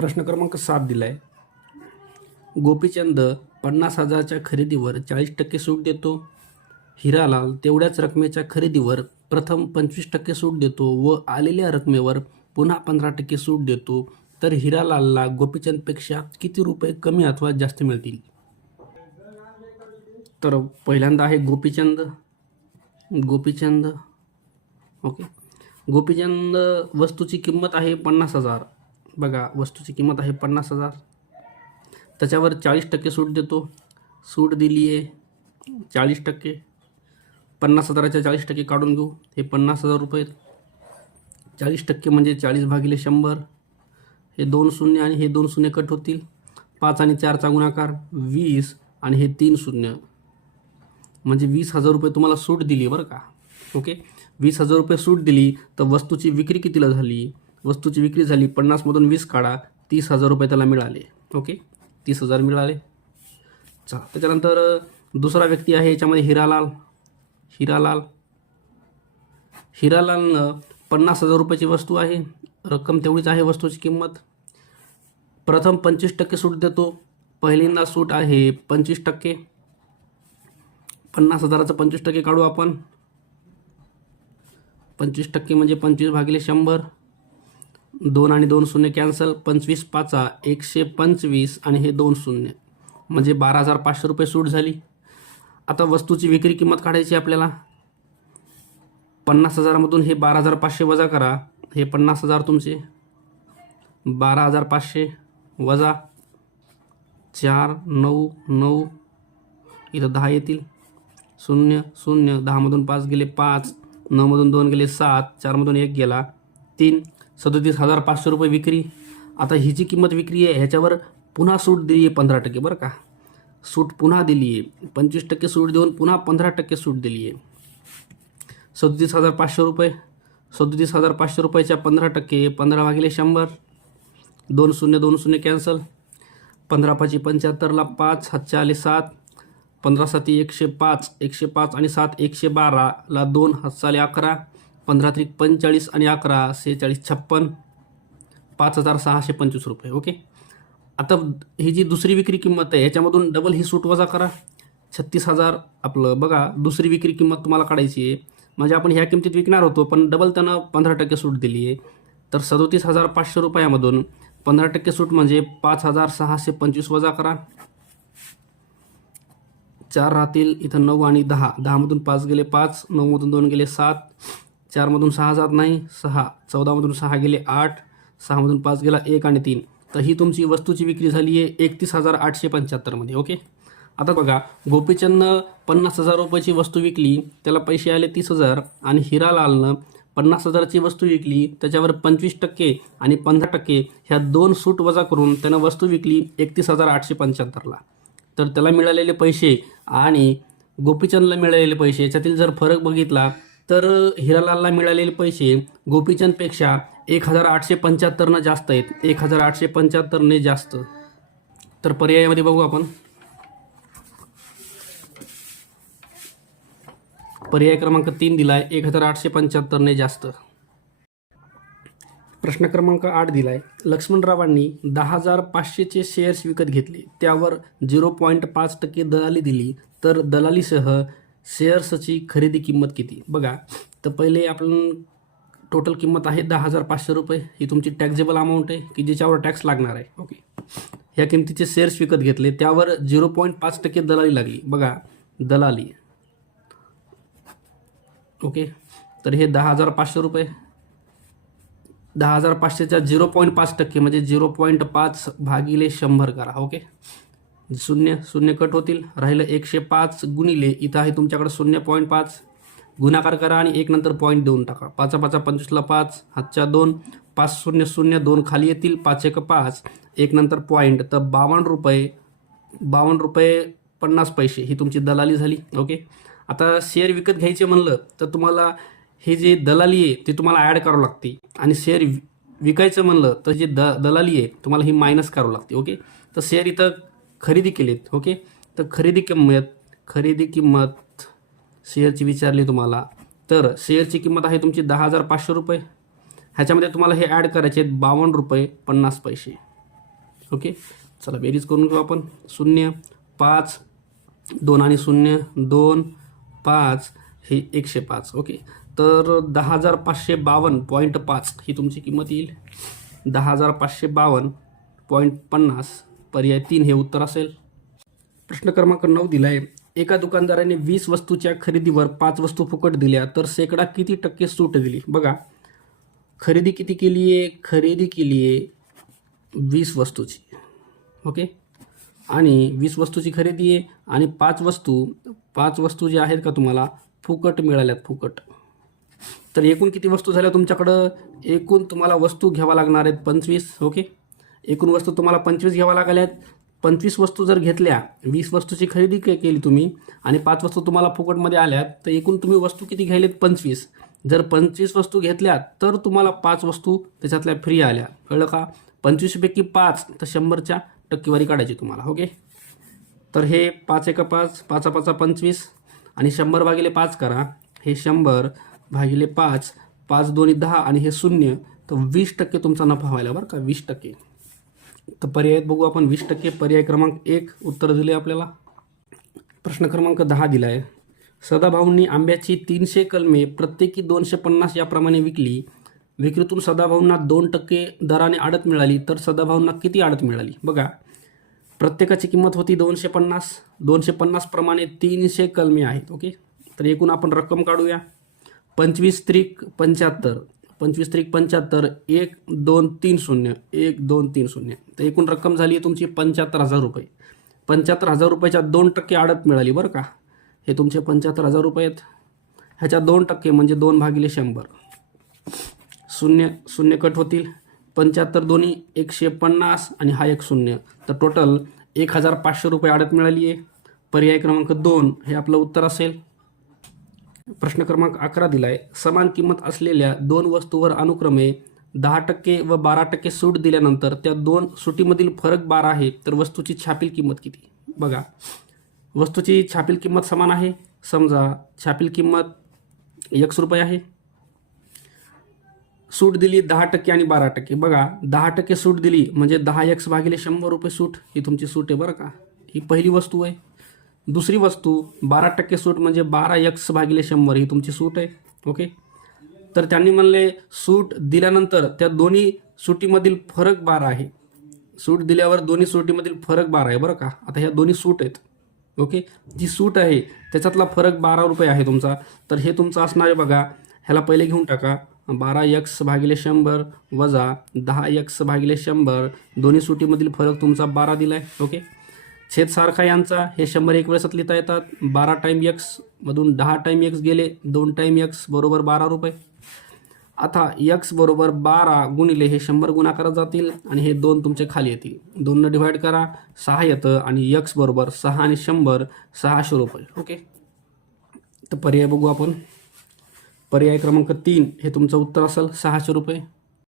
प्रश्न क्रमांक 7 दिलाय. गोपीचंद 50,000च्या खरेदीवर 40% सूट देतो. हिरालाल तेवढ्याच रकमेच्या खरेदीवर प्रथम 25% सूट देतो व आलेल्या रकमेवर पुन्हा 15% सूट देतो. तर हिरालालला गोपीचंदपेक्षा किती रुपये कमी अथवा जास्त मिळतील? तर पहिल्यांदा आहे गोपीचंद. ओके. गोपीचंद वस्तूची किंमत आहे 50,000. बघा, वस्तूची किंमत आहे 50,000. त्याच्यावर 40% सूट देतो. सूट दिली आहे 40%. 50,000च्या 40% काढून घेऊ. हे 50,000 रुपये. 40% म्हणजे 40/100. हे 2 शून्य आणि हे 2 शून्य कट होतील. 5 आणि 4चा गुणाकार 20 आणि हे 3 शून्य म्हणजे 20,000 रुपये तुम्हाला सूट दिली बरं का. ओके. 20,000 रुपये सूट दिली तर वस्तूची विक्री कितीला झाली? वस्तूची विक्री झाली 50मधून 20 काढा, 30,000 रुपये त्याला मिळाले. ओके, 30,000 मिळाले. चला, त्याच्यानंतर दुसरा व्यक्ती आहे याच्यामध्ये हिरालालनं 50,000 रुपयाची वस्तू आहे. रक्कम तेवढीच आहे वस्तूची किंमत. प्रथम 25% सूट देतो. पहिल्यांदा सूट आहे 25%. 50,000चं 25% काढू आपण. 25% म्हणजे 25/100. 2 आणि 2 शून्य कॅन्सल. 25 5 125 आणि हे 2 शून्य म्हणजे 12,500 रुपये सूट झाली. आता वस्तूची विक्री किंमत काढायची आपल्याला. 50,000मधून हे 12,500 वजा करा. हे 50,000 तुमचे. 12,500 वजा 4 9 9 इथं 10 येतील. 0 0 10मधून 5 गेले 5, 9मधून 2 गेले 7, 4मधून 1 गेला 3. 37,500 रुपये विक्री. आता ही जी किंमत विक्री आहे ह्याच्यावर पुन्हा सूट दिली आहे 15% बरं का. सूट पुन्हा दिली आहे. 25% सूट देऊन पुन्हा 15% सूट दिली आहे. 37,500 रुपये. 37,500 रुपयाच्या 15% 15/100. 2 शून्य 2 शून्य कॅन्सल. 15 5 75ला 5 हातच्या आले 7. 15 7 105 105 आणि 7 112ला 2 हातचा आले 11. 15 3 45 आणि 11 46 56. 5,625 रुपये. ओके. आता ही जी दुसरी विक्री किंमत आहे ह्याच्यामधून डबल ही सूट वजा करा. 36,000 आपलं बघा. दुसरी विक्री किंमत तुम्हाला काढायची आहे. म्हणजे आपण ह्या किमतीत विकणार होतो पण डबल त्यानं 15% सूट दिली आहे. तर 37,500 रुपयामधून 15% सूट म्हणजे 5,625 वजा करा. 4 राहतील. इथं 9 आणि 10. 10मधून 5 गेले 5, 9मधून 2 गेले 7, 4मधून 6 जात नाही 6, 14मधून 6 गेले 8, 6मधून 5 गेला 1 आणि 3. तर ही तुमची वस्तूची विक्री झाली आहे 31,875 मध्ये. ओके. आता बघा, गोपीचंदनं 50,000 रुपयाची वस्तू विकली, त्याला पैसे आले 30,000. आणि हिरालालनं 50,000ची वस्तू विकली, त्याच्यावर 25% आणि 15% ह्या 2 सूट वजा करून त्यानं वस्तू विकली 31,875ला. तर त्याला मिळालेले पैसे आणि गोपीचंदला मिळालेले पैसे याच्यातील जर फरक बघितला तर हिरालालला मिळालेले पैसे गोपीचंदपेक्षा 1,875नं जास्त आहेत. 1,875ने जास्त. तर पर्यायामध्ये बघू आपण. पर्याय क्रमांक 3 दिलाय 1,875ने जास्त. प्रश्न क्रमांक 8 दिलाय. लक्ष्मणरावांनी 10,500चे शेअर्स विकत घेतले, त्यावर 0.5% दलाली दिली, तर दलालीसह शेअर्सची खरेदी किंमत किती? बघा, तर पहिले आपण टोटल किंमत आहे 10,500 रुपये. ही तुमची टॅक्सेबल अमाऊंट आहे की ज्याच्यावर टॅक्स लागणार आहे. ओके. ह्या किमतीचे शेअर्स विकत घेतले, त्यावर 0.5% दलाली लागली. बघा, दलाली. ओके. तर हे 10,500 रुपये. 10,500च्या 0.5% म्हणजे 0.5/100 करा. ओके. 0 0 कट होतील. राहिलं 105 गुणिले इथं आहे तुमच्याकडे 0.5. गुणाकार करा आणि 1 नंतर पॉईंट देऊन टाका. 5 5 25ला 5 हातच्या 2. 5 0 0 2 खाली येतील. 5 1 5 1 नंतर पॉईंट. तर 52 रुपये 50 पैसे ही तुमची दलाली झाली. ओके. आता शेअर विकत घ्यायचे म्हणलं तर तुम्हाला हे जे दलाली आहे ते तुम्हाला ॲड करावं लागते. आणि शेअर विकायचं म्हणलं तर जे दलाली आहे तुम्हाला ही मायनस करावं लागते. ओके. तर शेअर इथं खरेदी केलेत. ओके. तर खरेदी किंमत शेअरची विचारली तुम्हाला. तर शेअरची किंमत आहे तुमची 10,500 रुपये. ह्याच्यामध्ये तुम्हाला हे ॲड करायचे आहेत 52 रुपये 50 पैसे. ओके, चला बेरीज करून घेऊ आपण. 0 5 2 आणि 0 2 5 हे 105. ओके, तर 10,552.5 ही तुमची किंमत येईल. 10,552.50 पर्याय 3 हे उत्तर असेल. प्रश्न क्रमांक 9 दिला आहे. एका दुकानदाराने 20 वस्तूच्या खरेदीवर 5 वस्तू फुकट दिल्या तर शेकडा किती टक्के सूट दिली? बघा, खरेदी किती केली आहे? खरेदी केली आहे 20 वस्तूची. ओके, आणि 20 वस्तूची खरेदी आहे आणि 5 वस्तू जे आहेत का तुम्हाला फुकट मिळाल्यात, फुकट. तर एकूण किती वस्तू झाल्या तुमच्याकडं? एकूण तुम्हाला वस्तू घ्यावा लागणार आहेत 25. ओके, एकूण वस्तू तुम्हाला 25 घ्यावा लागल्यात. 25 वस्तू जर घेतल्या, 20 वस्तूची खरेदी केली तुम्ही आणि 5 वस्तू तुम्हाला फुकटमध्ये आल्यात, तर एकूण तुम्ही वस्तू किती घ्यायलेत? 25. जर 25 वस्तू घेतल्या तर तुम्हाला 5 वस्तू त्याच्यातल्या फ्री आल्या. कळलं का? 25पैकी 5 तर 100च्या टक्केवारी काढायची तुम्हाला. ओके, तर हे 5 1 5 5 5 25 आणि 100 भागिले 5 करा. हे 100 भागिले 5 5 2 10 आणि हे 0, तर 20% तुमचा नफा व्हायला बरं का, 20%. तर पर्यायात बघू आपण 20%. पर्याय क्रमांक 1 उत्तर दिले आपल्याला. प्रश्न क्रमांक 10 दिला आहे. सदाभाऊंनी आंब्याची 300 कलमे प्रत्येकी 250 याप्रमाणे विकली. विक्रीतून सदाभाऊंना 2% दराने आडत मिळाली, तर सदाभाऊंना किती आडत मिळाली? बघा, प्रत्येकाची किंमत होती 250. 250 प्रमाणे 300 कलमे आहेत. ओके, तर एकूण आपण रक्कम काढूया. 25 त्रिक 75, 25 त्रिक 75, 1 2 3 0, 1 2 3 0. तर एकूण रक्कम झाली आहे तुमची 75,000 रुपये. 75,000 रुपयाच्या 2% आडत मिळाली बरं का. हे तुमचे 75,000 रुपये आहेत. ह्याच्या 2% म्हणजे 2 भागिले 100. 0 0 कट होतील. 75 दोन्ही 150 आणि हा 1 0, तर टोटल 1,500 रुपये आडत मिळाली आहे. पर्याय क्रमांक 2 हे आपलं उत्तर असेल. प्रश्न क्रमांक 11 दिला आहे. समान किंमत असलेल्या 2 वस्तूवर अनुक्रमे 10% व 12% सूट दिल्यानंतर त्या 2 सुटीमधील फरक 12 आहे, तर वस्तूची छापील किंमत किती? बघा, वस्तूची छापील किंमत समान आहे. समजा छापील किंमत X रुपये आहे. सूट दिली 10% आणि 12%. बघा, 10% सूट दिली म्हणजे 10x भागिले 100 रुपये सूट, ही तुमची सूट आहे बरं का. ही पहिली वस्तू आहे. दुसरी वस्तू 12% सूट म्हणजे 12x भागिले 100, ही तुमची सूट आहे. ओके, तर त्यांनी म्हणले सूट दिल्यानंतर त्या दोन्ही सुटीमधील फरक 12 आहे. सूट दिल्यावर दोन्ही सुटीमधील फरक 12 आहे बरं का. आता ह्या दोन्ही सूट आहेत. ओके, जी सूट आहे त्याच्यातला फरक 12 रुपये आहे तुमचा. तर हे तुमचं असणार आहे बघा. ह्याला पहिले घेऊन टाका. 12x भागिले 100 वजा 10x भागिले 100, दोन्ही सुटीमधील फरक तुमचा 12 दिला आहे. ओके, छेद सारखा यांचा. हे 100 एक वेळेस लिहिता येतात. 12 टाइम x मधून 10 टाइम x गेले, 2 टाइम x बरोबर 12 रुपये. आता x बरोबर 12 गुणिले हे 100 गुणाकारात जातील आणि हे 2 तुमचे खाली येतील. 2 न डिवाइड करा, 6 येतं आणि x बरोबर 6 आणि 100 600 रुपये. ओके, तर पर्याय बघू आपण. पर्याय क्रमांक 3 हे तुमचं उत्तर असेल 600 रुपये.